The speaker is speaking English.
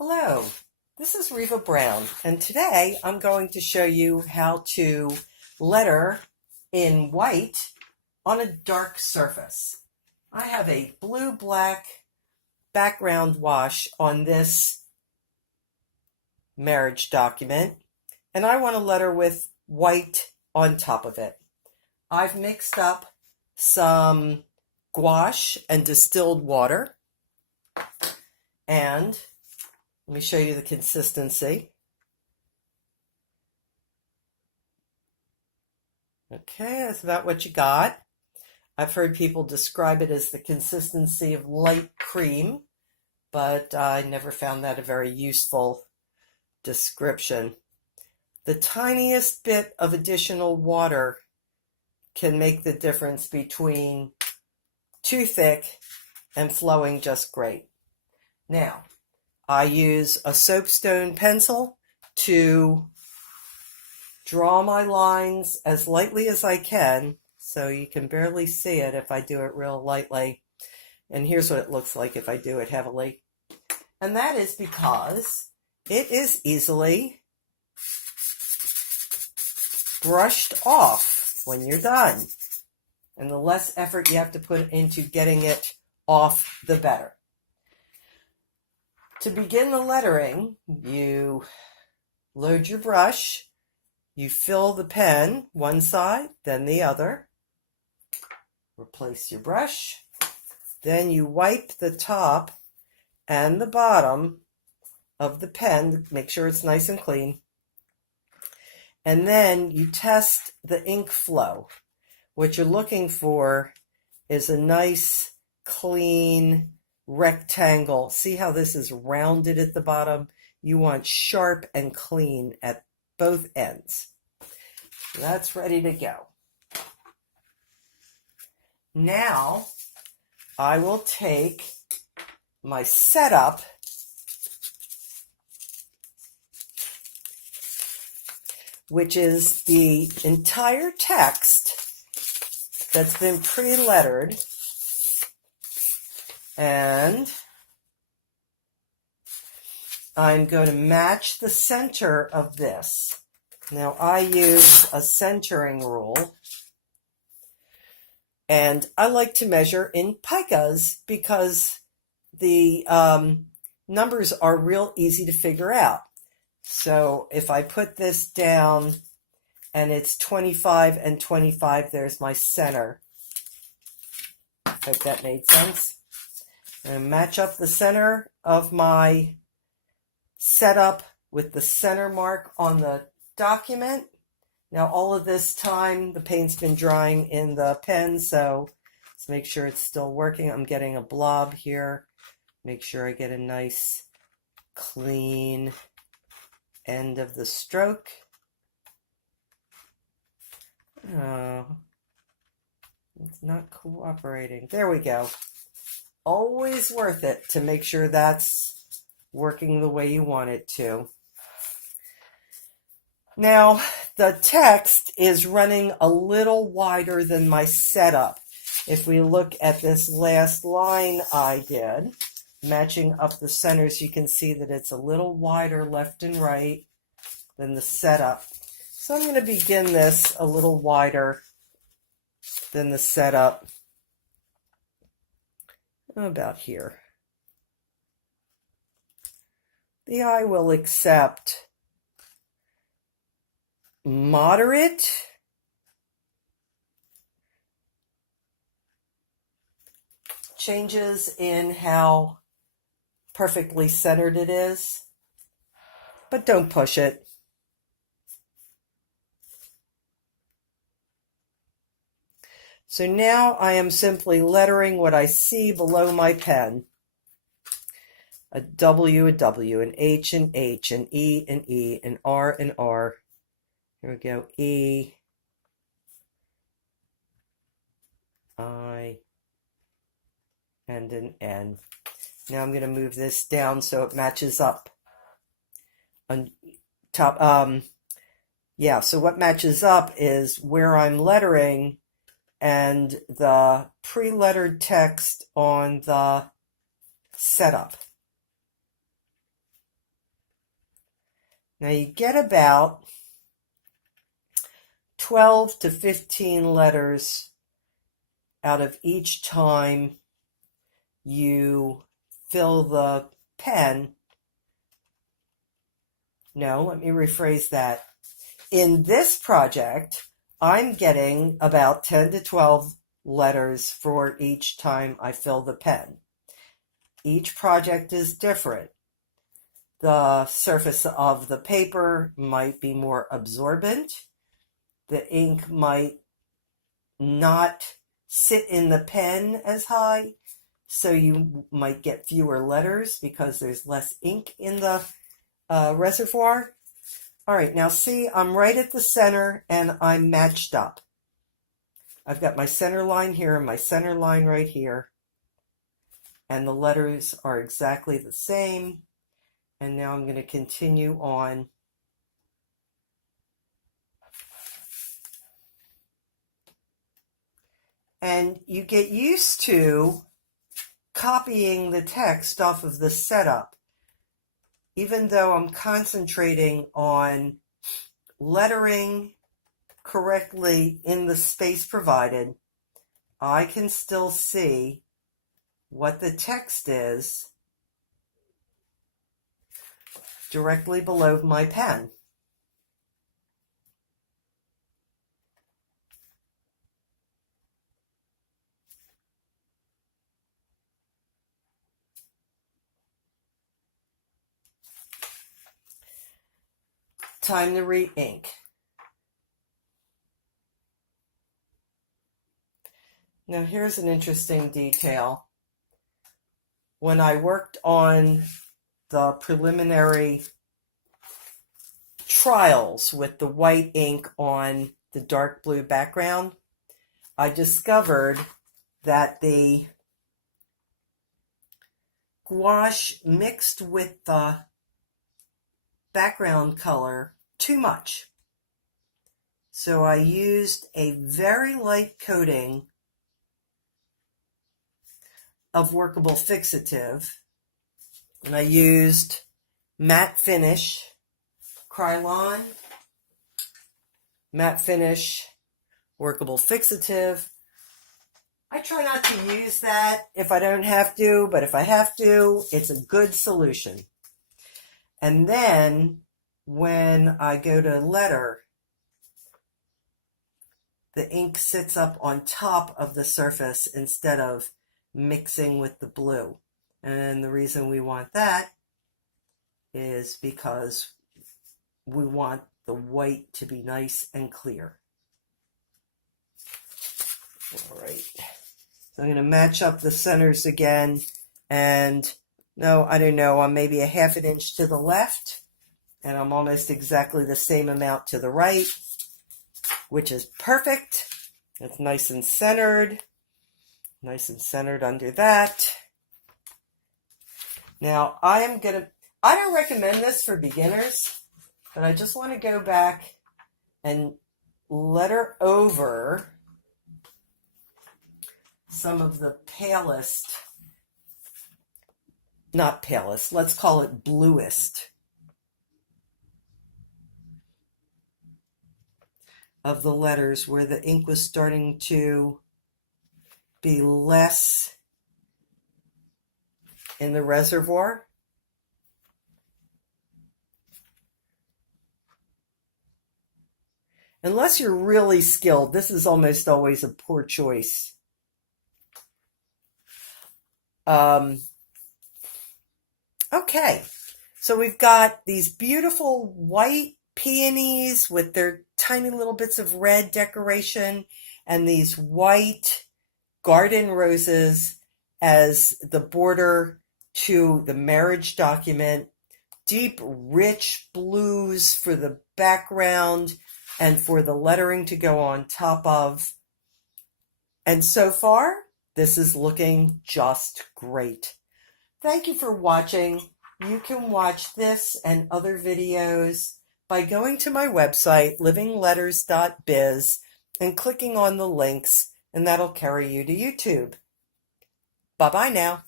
Hello, this is Riva Brown, and today I'm going to show you how to letter in white on a dark surface. I have a blue-black background wash on this marriage document, and I want to letter with white on top of it. I've mixed up some gouache and distilled water, and let me show you the consistency. Okay, that's about what you got. I've heard people describe it as the consistency of light cream, but I never found that a very useful description. The tiniest bit of additional water can make the difference between too thick and flowing just great. Now, I use a soapstone pencil to draw my lines as lightly as I can, so you can barely see it if I do it real lightly. And here's what it looks like if I do it heavily. And that is because it is easily brushed off when you're done. And the less effort you have to put into getting it off, the better. To begin the lettering, you load your brush, you fill the pen one side, then the other, replace your brush, then you wipe the top and the bottom of the pen, make sure it's nice and clean, and then you test the ink flow. What you're looking for is a nice, clean rectangle. See how this is rounded at the bottom? You want sharp and clean at both ends. That's ready to go. Now I will take my setup which is the entire text that's been pre-lettered, and I'm going to match the center of this. Now I use a centering rule, and I like to measure in picas because the numbers are real easy to figure out. So if I put this down and it's 25 and 25, there's my center. I hope that made sense. I'm going to match up the center of my setup with the center mark on the document. Now all of this time the paint's been drying in the pen, so let's make sure it's still working. I'm getting a blob here. Make sure I get a nice clean end of the stroke. Oh, it's not cooperating. There we go. Always worth it to make sure that's working the way you want it to. Now, the text is running a little wider than my setup. If we look at this last line I did, matching up the centers, you can see that it's a little wider left and right than the setup. So I'm going to begin this a little wider than the setup, about here. The eye will accept moderate changes in how perfectly centered it is, but don't push it. So now I am simply lettering what I see below my pen. A W, an H, an H, an E, an E, an R, an R. Here we go. E, I, and an N. Now I'm going to move this down so it matches up on top. So what matches up is where I'm lettering and the pre-lettered text on the setup. Now you get about 12 to 15 letters out of each time you fill the pen. No, let me rephrase that. In this project, I'm getting about 10 to 12 letters for each time I fill the pen. Each project is different. The surface of the paper might be more absorbent. The ink might not sit in the pen as high, so you might get fewer letters because there's less ink in the reservoir. All right, now see, I'm right at the center and I'm matched up. I've got my center line here and my center line right here, and the letters are exactly the same. And now I'm going to continue on. And you get used to copying the text off of the setup. Even though I'm concentrating on lettering correctly in the space provided, I can still see what the text is directly below my pen. Time to re-ink. Now here's an interesting detail. When I worked on the preliminary trials with the white ink on the dark blue background, I discovered that the gouache mixed with the background color too much. So I used a very light coating of workable fixative, and I used matte finish, Krylon, matte finish, workable fixative. I try not to use that if I don't have to, but if I have to, it's a good solution. And then when I go to letter, the ink sits up on top of the surface instead of mixing with the blue. And the reason we want that is because we want the white to be nice and clear. All right. So I'm going to match up the centers again. And no, I don't know, I'm maybe a half an inch to the left, and I'm almost exactly the same amount to the right, which is perfect. It's nice and centered under that. Now I don't recommend this for beginners, but I just want to go back and letter over some of the not palest, let's call it bluest of the letters where the ink was starting to be less in the reservoir. Unless you're really skilled, this is almost always a poor choice. Okay, so we've got these beautiful white peonies with their tiny little bits of red decoration and these white garden roses as the border to the marriage document, deep, rich blues for the background and for the lettering to go on top of. And so far, this is looking just great. Thank you for watching. You can watch this and other videos by going to my website, livingletters.biz, and clicking on the links, and that'll carry you to YouTube. Bye-bye now.